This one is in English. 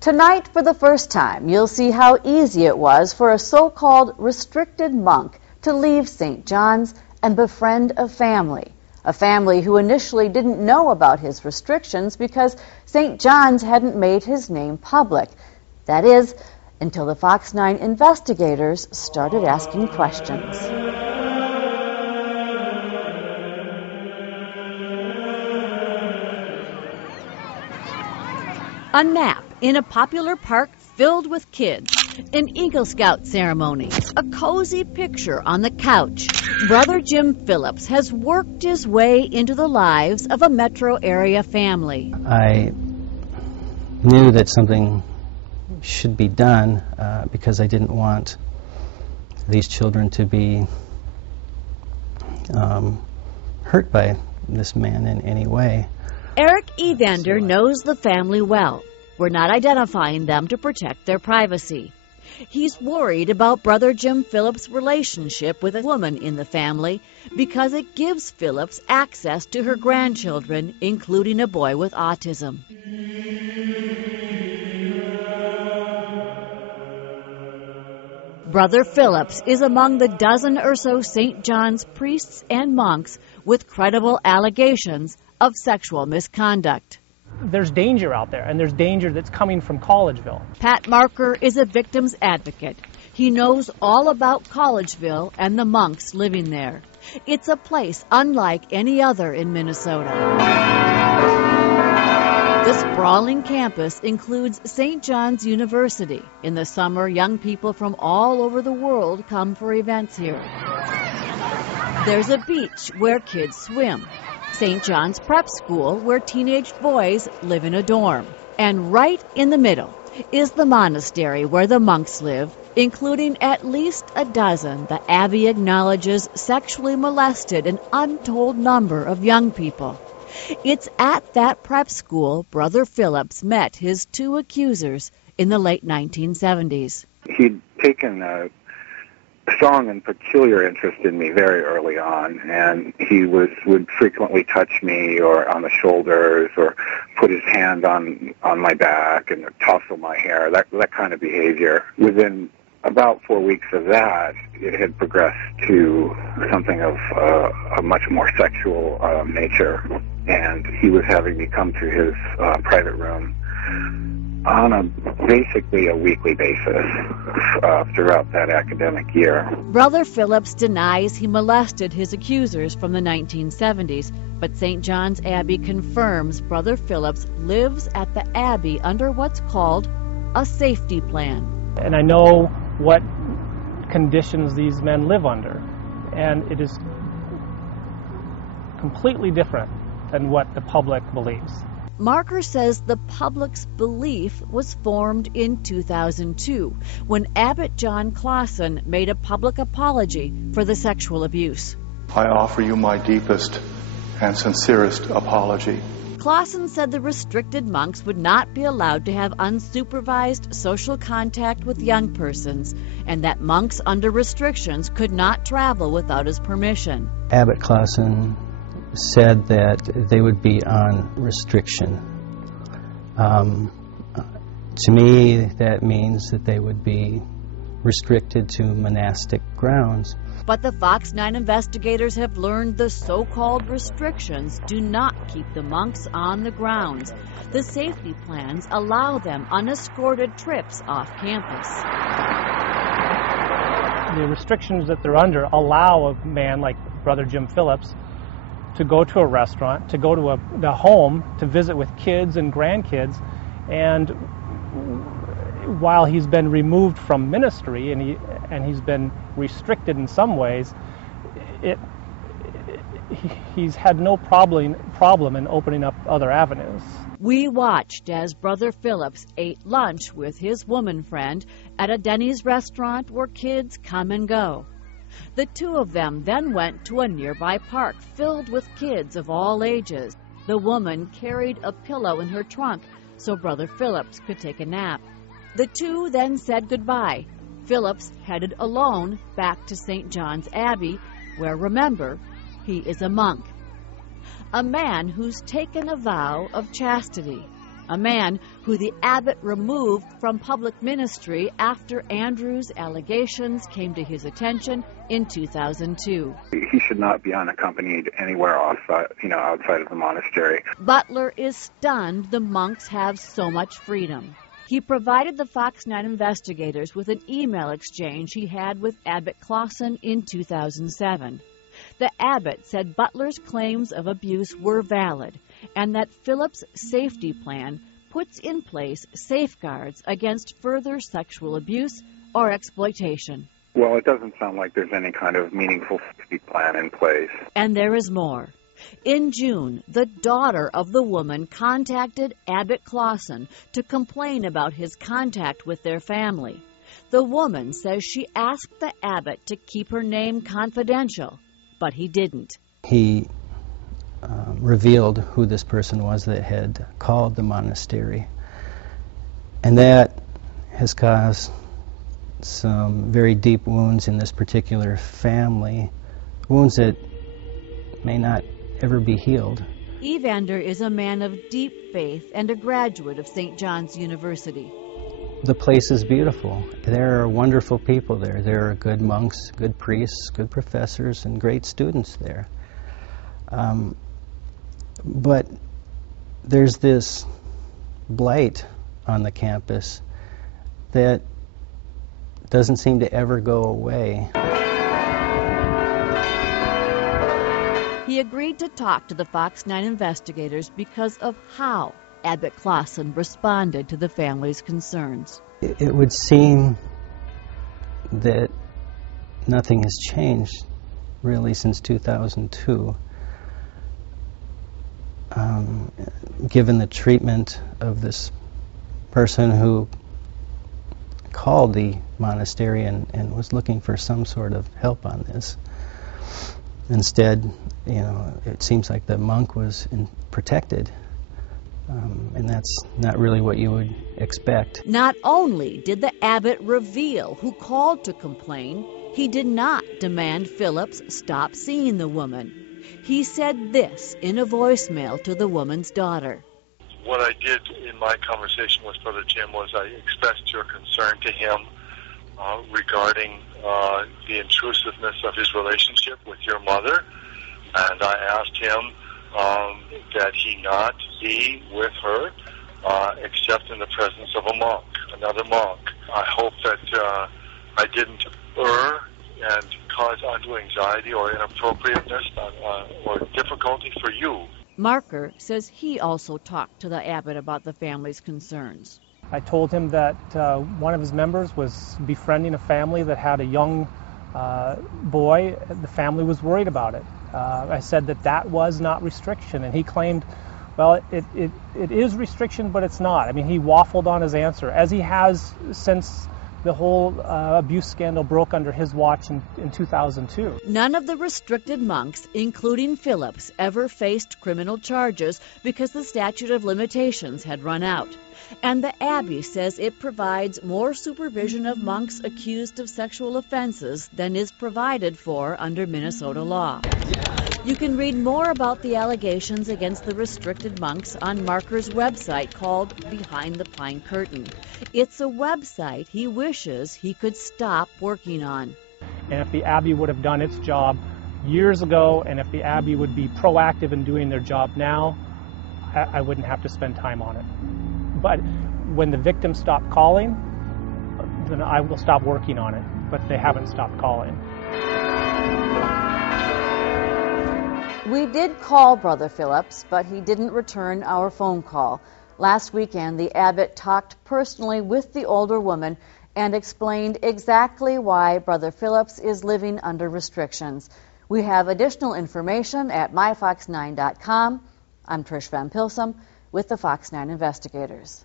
Tonight, for the first time, you'll see how easy it was for a so-called restricted monk to leave St. John's and befriend a family who initially didn't know about his restrictions because St. John's hadn't made his name public. That is, until the Fox 9 investigators started asking questions. A nap in a popular park filled with kids, an Eagle Scout ceremony, a cozy picture on the couch. Brother Jim Phillips has worked his way into the lives of a metro area family. I knew that something should be done because I didn't want these children to be hurt by this man in any way. Eric Evander knows the family well. We're not identifying them to protect their privacy. He's worried about Brother Jim Phillips' relationship with a woman in the family because it gives Phillips access to her grandchildren, including a boy with autism. Brother Phillips is among the dozen or so St. John's priests and monks with credible allegations of sexual misconduct. There's danger out there, and there's danger that's coming from Collegeville. Pat Marker is a victim's advocate. He knows all about Collegeville and the monks living there. It's a place unlike any other in Minnesota. The sprawling campus includes St. John's University. In the summer, young people from all over the world come for events here. There's a beach where kids swim. St. John's Prep School, where teenage boys live in a dorm. And right in the middle is the monastery where the monks live, including at least a dozen the Abbey acknowledges sexually molested an untold number of young people. It's at that prep school Brother Phillips met his two accusers in the late 1970s. He'd taken a strong and peculiar interest in me very early on, and he would frequently touch me or on the shoulders or put his hand on my back and tussle my hair, that kind of behavior. Within about 4 weeks of that, it had progressed to something of a much more sexual nature, and he was having me come to his private room on basically a weekly basis throughout that academic year. Brother Phillips denies he molested his accusers from the 1970s, but St. John's Abbey confirms Brother Phillips lives at the Abbey under what's called a safety plan. And I know what conditions these men live under, and it is completely different than what the public believes. Marker says the public's belief was formed in 2002 when Abbott John Clausen made a public apology for the sexual abuse. I offer you my deepest and sincerest apology. Clausen said the restricted monks would not be allowed to have unsupervised social contact with young persons, and that monks under restrictions could not travel without his permission. Abbott Clausen said that they would be on restriction. To me, that means that they would be restricted to monastic grounds. But the Fox 9 investigators have learned the so-called restrictions do not keep the monks on the grounds. The safety plans allow them unescorted trips off campus. The restrictions that they're under allow a man like Brother Jim Phillips to go to a restaurant, to go to a home, to visit with kids and grandkids, and while he's been removed from ministry and he's been restricted in some ways, he's had no problem in opening up other avenues. We watched as Brother Phillips ate lunch with his woman friend at a Denny's restaurant where kids come and go. The two of them then went to a nearby park filled with kids of all ages. The woman carried a pillow in her trunk so Brother Phillips could take a nap. The two then said goodbye. Phillips headed alone back to St. John's Abbey, where, remember, he is a monk. A man who's taken a vow of chastity, a man who the Abbott removed from public ministry after Andrew's allegations came to his attention in 2002. He should not be unaccompanied anywhere outside of the monastery. Butler is stunned the monks have so much freedom. He provided the Fox 9 investigators with an email exchange he had with Abbott Clausen in 2007. The Abbot said Butler's claims of abuse were valid and that Phillips' safety plan puts in place safeguards against further sexual abuse or exploitation. Well, it doesn't sound like there's any kind of meaningful safety plan in place. And there is more. In June, the daughter of the woman contacted Abbott Clausen to complain about his contact with their family. The woman says she asked the Abbot to keep her name confidential, but he didn't. He revealed who this person was that had called the monastery. And that has caused some very deep wounds in this particular family, wounds that may not ever be healed. Evander is a man of deep faith and a graduate of St. John's University. The place is beautiful. There are wonderful people there. There are good monks, good priests, good professors, and great students there. But there's this blight on the campus that doesn't seem to ever go away. He agreed to talk to the Fox 9 investigators because of how Abbott Clausen responded to the family's concerns. It would seem that nothing has changed really since 2002. Given the treatment of this person who called the monastery and was looking for some sort of help on this. Instead, it seems like the monk was protected, and that's not really what you would expect. Not only did the abbot reveal who called to complain, he did not demand Phillips stop seeing the woman. He said this in a voicemail to the woman's daughter. What I did in my conversation with Brother Jim was I expressed your concern to him regarding the intrusiveness of his relationship with your mother, and I asked him that he not be with her except in the presence of a monk, another monk. I hope that I didn't err and cause undue anxiety or inappropriateness or difficulty for you. Marker says he also talked to the abbot about the family's concerns. I told him that one of his members was befriending a family that had a young boy. The family was worried about it. I said that was not restriction, and he claimed, well, it is restriction, but it's not. I mean, he waffled on his answer, as he has since the whole abuse scandal broke under his watch in 2002. None of the restricted monks, including Phillips, ever faced criminal charges because the statute of limitations had run out. And the Abbey says it provides more supervision of monks accused of sexual offenses than is provided for under Minnesota law. You can read more about the allegations against the restricted monks on Marker's website called Behind the Pine Curtain. It's a website he wishes he could stop working on. And if the Abbey would have done its job years ago, and if the Abbey would be proactive in doing their job now, I wouldn't have to spend time on it. But when the victims stop calling, then I will stop working on it. But they haven't stopped calling. We did call Brother Phillips, but he didn't return our phone call. Last weekend, the abbot talked personally with the older woman and explained exactly why Brother Phillips is living under restrictions. We have additional information at myfox9.com. I'm Trish Van Pilsum with the Fox 9 Investigators.